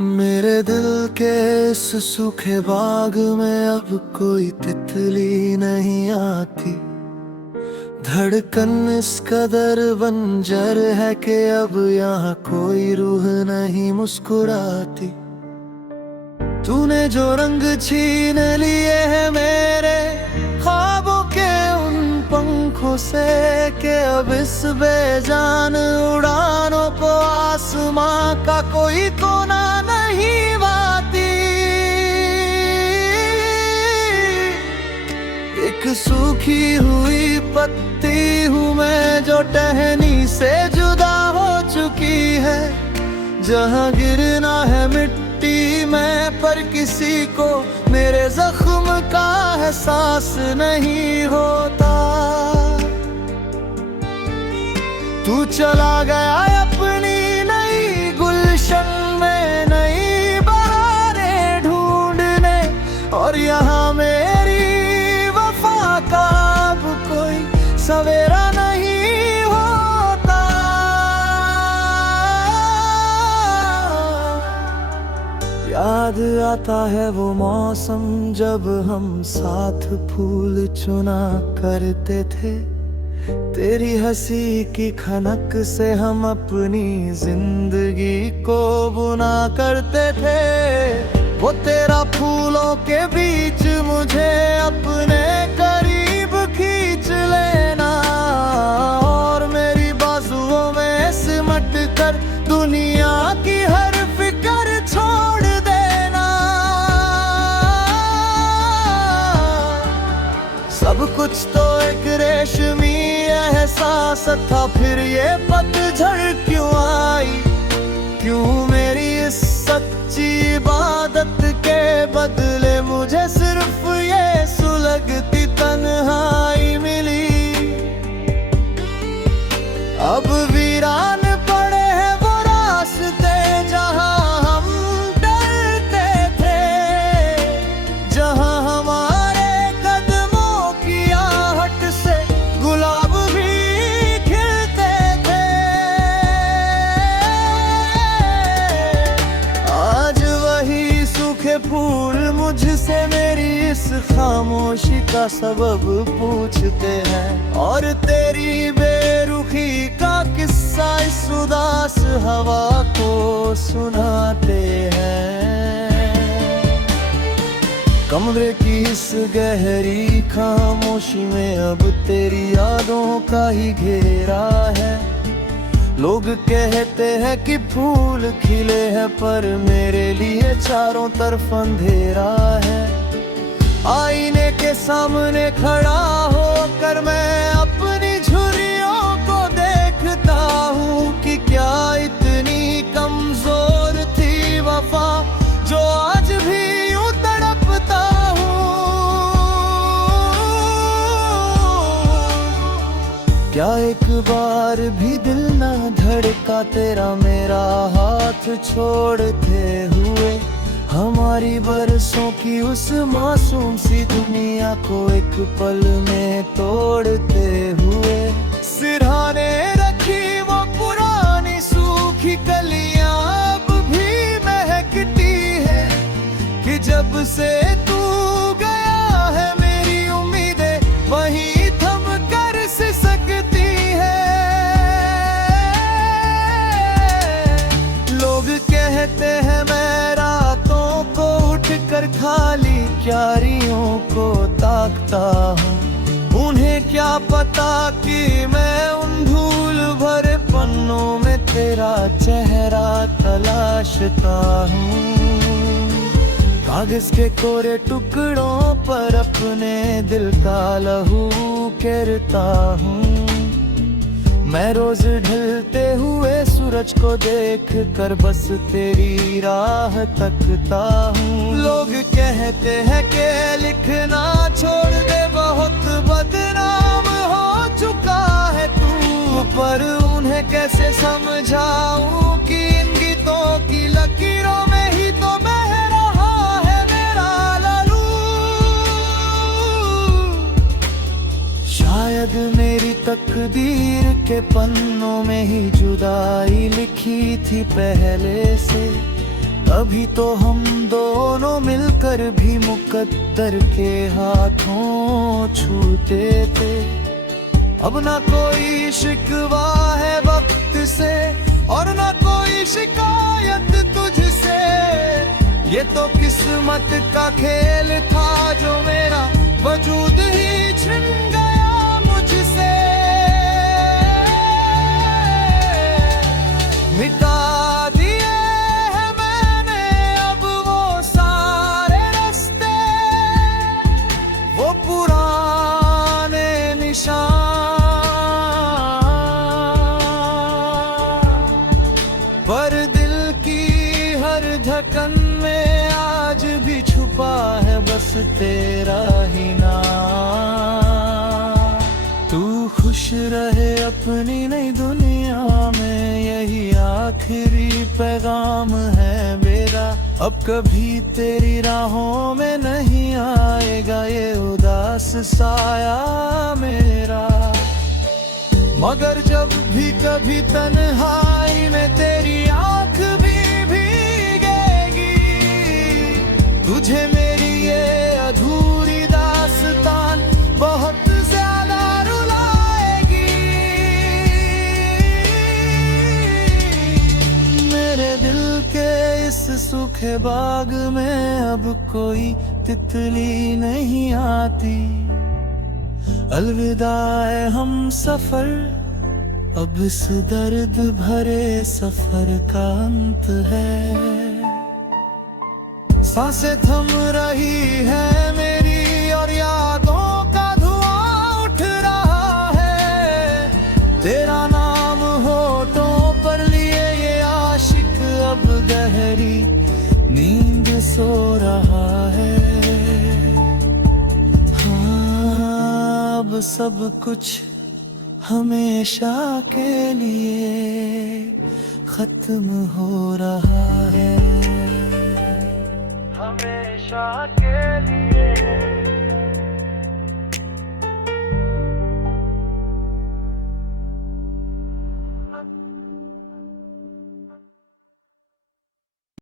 मेरे दिल के इस सूखे बाग में अब कोई तितली नहीं आती। धड़कन इस कदर बंजर है कि अब यहाँ कोई रूह नहीं मुस्कुराती। तूने जो रंग छीन लिए हैं मेरे ख्वाबों के उन पंखों से कि अब इस बेजान उड़ानों को आसमां का कोई कोना नहीं भाती। एक सूखी हुई पत्ती हूँ मैं जो टहनी से जुदा हो चुकी है। जहाँ गिरना है मिट्टी में पर किसी को मेरे जख्म का एहसास नहीं होता। तू चला गया अपनी नई गुलशन में नई बहारें ढूंढने, और यहाँ मेरी वफा का अब कोई सवेरा नहीं होता। याद आता है वो मौसम जब हम साथ फूल चुना करते थे। तेरी हंसी की खनक से हम अपनी जिंदगी को बुना करते थे। वो तेरा फूलों के बीच मुझे अपने करीब खींच लेना, और मेरी बाजुओं में सिमट कर दुनिया की हर फिक्र छोड़ देना। सब कुछ तो एक रेशमी एहसास था, फिर ये पतझड़ क्यों आई? क्यों मेरी इस सच्ची इबादत के बदले मुझे सिर्फ ये सुलगती तन्हाई मिली? अब वीरान पड़े हैं वो रास्ते जहां हम डरते थे, जहां हमारे कदमों की आहट से गुलाब भी खिलते थे। आज वही सूखे फूल मुझसे मेरी इस खामोशी का सबब पूछते हैं, और तेरी बेरुखी का किस्सा इस उदास हवा को सुनाते हैं। कमरे की इस गहरी खामोशी में अब तेरी यादों का ही घेरा है। लोग कहते हैं कि फूल खिले हैं पर मेरे लिए चारों तरफ अंधेरा है। आईने के सामने खड़ा होकर मैं अपनी झुर्रियों को देखता हूँ कि क्या इतनी कमजोर थी वफा जो आज भी यूं तड़पता हूँ। क्या एक बार भी दिल ना धड़का तेरा मेरा हाथ छोड़ते हुए? हमारी बरसों की उस मासूम सी दुनिया को एक पल में तोड़ते हुए। सिरहाने रखी वो पुरानी सूखी कलियां अब भी महकती है कि जब से तू गया है मेरी उम्मीदें वहीं थम कर सिसकती है। लोग कहते हैं मैं कर खाली क्यारियों को ताकता हूँ। उन्हें क्या पता कि मैं उन धूल भरे पन्नों में तेरा चेहरा तलाशता हूँ। कागज के कोरे टुकड़ों पर अपने दिल का लहू केरता हूँ। मैं रोज ढलते हुए सूरज को देख कर बस तेरी राह तकता हूँ। लोग कहते हैं कि लिखना छोड़ दे बहुत बदनाम हो चुका है तू, पर उन्हें कैसे समझाऊं कि इन गीतों की लकीरों में ही तो बह रहा है मेरा लालू। शायद मेरी तकदीर के पन्नों में ही जुदाई लिखी थी पहले से, तभी तो हम दोनों मिलकर भी मुकद्दर के हाथों छूटे थे। अब ना कोई शिकवा है वक्त से और ना कोई शिकायत तुझसे। ये तो किस्मत का खेल था जो मेरा वजूद ही छिन गया मुझसे। मिटा दिए हैं मैंने अब वो सारे रास्ते, वो पुराने निशान। पर दिल की हर धड़कन में आज भी छुपा है बस तेरा ही नाम। तू खुश रहे अपनी नई दुनिया में, यही आखिरी पैगाम है मेरा। अब कभी तेरी राहों में नहीं आएगा ये उदास साया मेरा। मगर जब भी कभी तन्हाई में तेरी आंख भी भीगेगी, तुझे मेरी ये अधूरी दास्तान बहुत ज्यादा रुलाएगी। मेरे दिल के इस सूखे बाग में अब कोई तितली नहीं आती। अलविदा है हम सफर, अब इस दर्द भरे सफर का अंत है। सांसें थम रही है मेरी और यादों का धुआं उठ रहा है। तेरा नाम होठों पर लिए ये आशिक अब गहरी नींद सो रहा है। अब सब कुछ हमेशा के लिए खत्म हो रहा है, हमेशा के लिए।